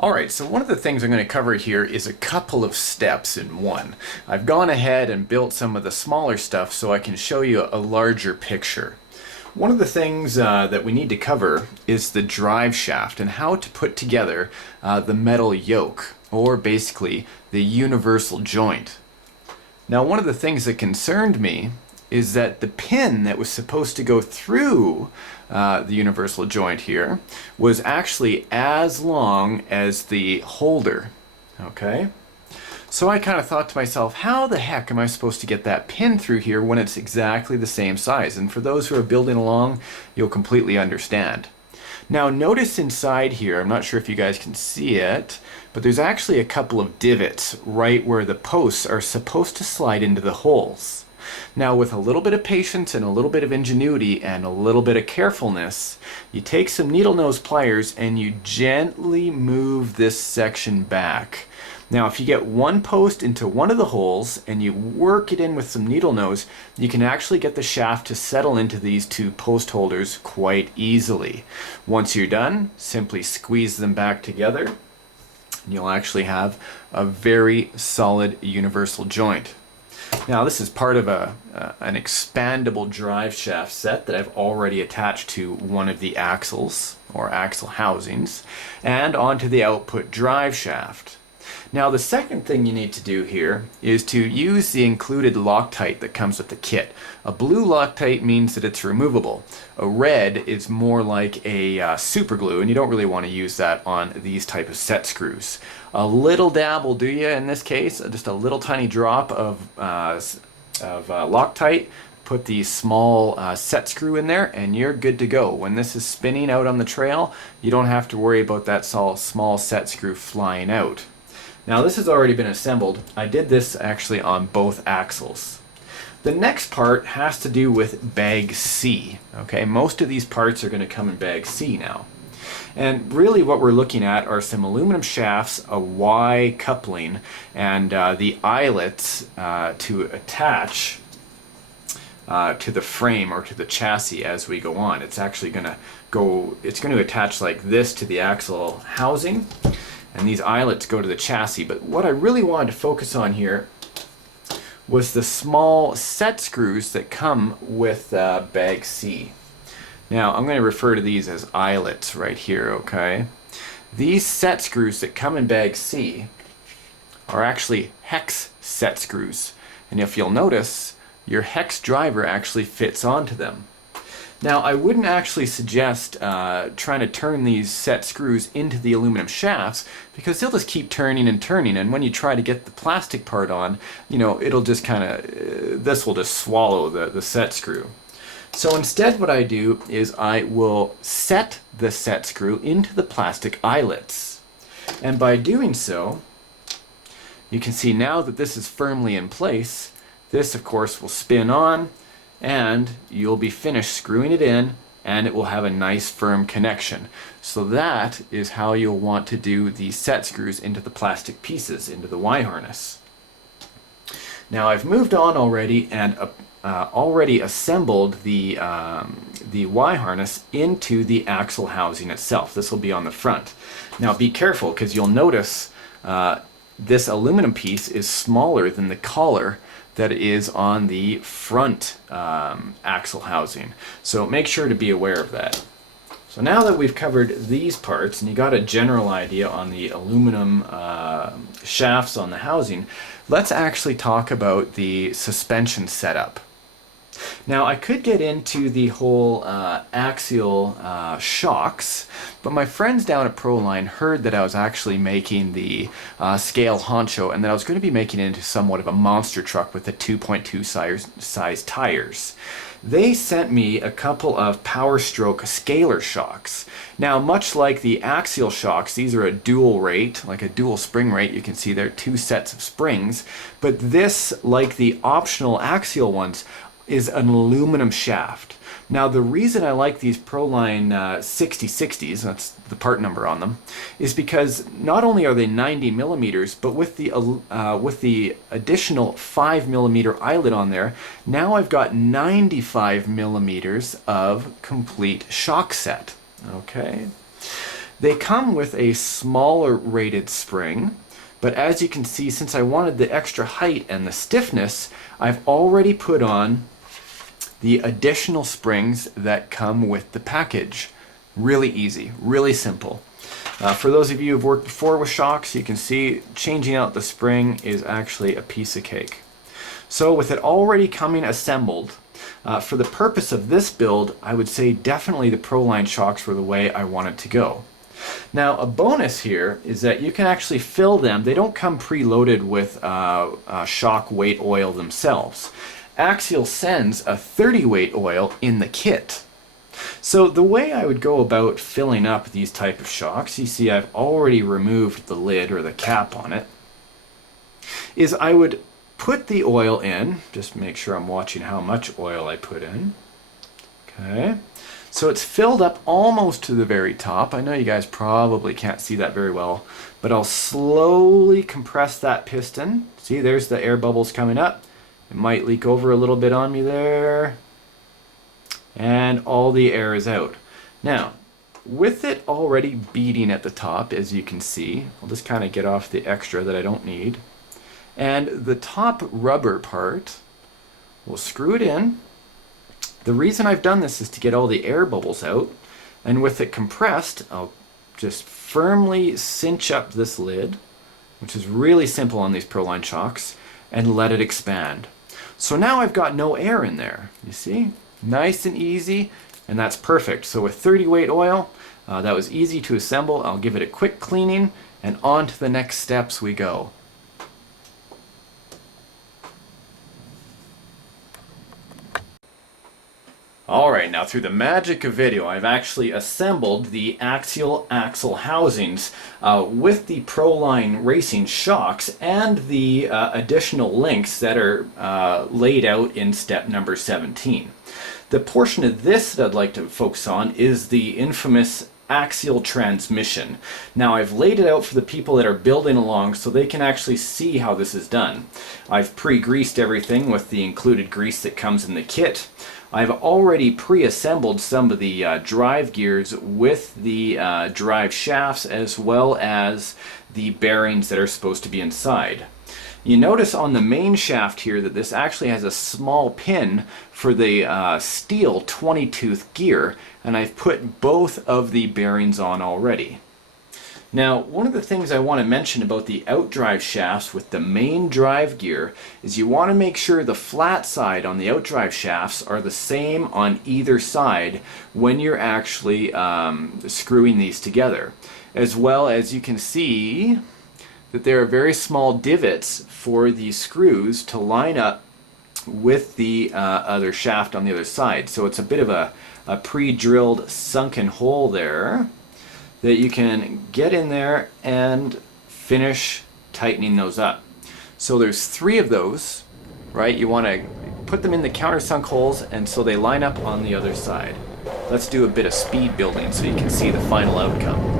Alright, so one of the things I'm going to cover here is a couple of steps in one. I've gone ahead and built some of the smaller stuff so I can show you a larger picture. One of the things that we need to cover is the drive shaft and how to put together the metal yoke, or basically the universal joint. Now, one of the things that concerned me is that the pin that was supposed to go through the universal joint here was actually as long as the holder. Okay? So I kind of thought to myself, how the heck am I supposed to get that pin through here when it's exactly the same size? And for those who are building along, you'll completely understand. Now notice inside here, I'm not sure if you guys can see it, but there's actually a couple of divots right where the posts are supposed to slide into the holes. Now with a little bit of patience and a little bit of ingenuity and a little bit of carefulness, you take some needle nose pliers and you gently move this section back. Now if you get one post into one of the holes and you work it in with some needle nose, you can actually get the shaft to settle into these two post holders quite easily. Once you're done, simply squeeze them back together and you'll actually have a very solid universal joint. Now this is part of an expandable drive shaft set that I've already attached to one of the axles or axle housings and onto the output drive shaft. Now the second thing you need to do here is to use the included Loctite that comes with the kit. A blue Loctite means that it's removable. A red is more like a super glue, and you don't really want to use that on these type of set screws. A little dab will do you in this case, just a little tiny drop of Loctite. Put the small set screw in there and you're good to go. When this is spinning out on the trail, you don't have to worry about that small set screw flying out. Now this has already been assembled. I did this actually on both axles. The next part has to do with bag C. Okay, most of these parts are going to come in bag C now. And really what we're looking at are some aluminum shafts, a Y coupling, and the eyelets to attach to the frame or to the chassis as we go on. It's actually going to attach like this to the axle housing, and these eyelets go to the chassis. But what I really wanted to focus on here was the small set screws that come with bag C. Now I'm going to refer to these as eyelets right here, okay? These set screws that come in bag C are actually hex set screws. And if you'll notice, your hex driver actually fits onto them. Now I wouldn't actually suggest trying to turn these set screws into the aluminum shafts, because they'll just keep turning and turning, and when you try to get the plastic part on, you know, it'll just kind of, this will just swallow the set screw. So instead what I do is I will set the set screw into the plastic eyelets. And by doing so, you can see now that this is firmly in place. This of course will spin on and you'll be finished screwing it in and it will have a nice firm connection. So that is how you'll want to do the set screws into the plastic pieces, into the Y harness. Now I've moved on already and already assembled the Y harness into the axle housing itself. This will be on the front. Now be careful, because you'll notice this aluminum piece is smaller than the collar that is on the front axle housing. So make sure to be aware of that. So now that we've covered these parts and you got a general idea on the aluminum shafts on the housing, let's actually talk about the suspension setup. Now I could get into the whole axial shocks, but my friends down at Proline heard that I was actually making the Scx10 Honcho and that I was going to be making it into somewhat of a monster truck with the 2.2 size tires. They sent me a couple of Power Stroke scalar shocks. Now much like the axial shocks, these are a dual rate, like a dual spring rate. You can see there are two sets of springs, but this, like the optional axial ones, is an aluminum shaft. Now the reason I like these Proline 6060s, that's the part number on them, is because not only are they 90 millimeters, but with the additional 5 millimeter eyelet on there, now I've got 95 millimeters of complete shock set. Okay. They come with a smaller rated spring, but as you can see, since I wanted the extra height and the stiffness, I've already put on the additional springs that come with the package. Really easy, really simple. For those of you who've worked before with shocks, you can see changing out the spring is actually a piece of cake. So with it already coming assembled, for the purpose of this build, I would say definitely the Proline shocks were the way I wanted to go. Now a bonus here is that you can actually fill them. They don't come preloaded with shock weight oil themselves. Axial sends a 30 weight oil in the kit. So the way I would go about filling up these type of shocks, you see I've already removed the lid or the cap on it, is I would put the oil in, just make sure I'm watching how much oil I put in. Okay, so it's filled up almost to the very top. I know you guys probably can't see that very well, but I'll slowly compress that piston. See, there's the air bubbles coming up. It might leak over a little bit on me there. And all the air is out. Now, with it already beating at the top, as you can see, I'll just kind of get off the extra that I don't need. And the top rubber part, we'll screw it in. The reason I've done this is to get all the air bubbles out. And with it compressed, I'll just firmly cinch up this lid, which is really simple on these Proline shocks, and let it expand. So now I've got no air in there, you see? Nice and easy, and that's perfect. So with 30 weight oil, that was easy to assemble. I'll give it a quick cleaning, and on to the next steps we go. Alright, now through the magic of video, I've actually assembled the Axial axle housings with the Proline racing shocks and the additional links that are laid out in step number 17. The portion of this that I'd like to focus on is the infamous Axial transmission. Now I've laid it out for the people that are building along so they can actually see how this is done. I've pre-greased everything with the included grease that comes in the kit. I've already pre-assembled some of the drive gears with the drive shafts as well as the bearings that are supposed to be inside. You notice on the main shaft here that this actually has a small pin for the steel 20-tooth gear, and I've put both of the bearings on already. Now, one of the things I want to mention about the outdrive shafts with the main drive gear is you want to make sure the flat side on the outdrive shafts are the same on either side when you're actually screwing these together. As well as you can see that there are very small divots for the screws to line up with the other shaft on the other side. So it's a bit of a pre-drilled sunken hole there that you can get in there and finish tightening those up. So there's 3 of those, right? You want to put them in the countersunk holes and so they line up on the other side. Let's do a bit of speed building so you can see the final outcome.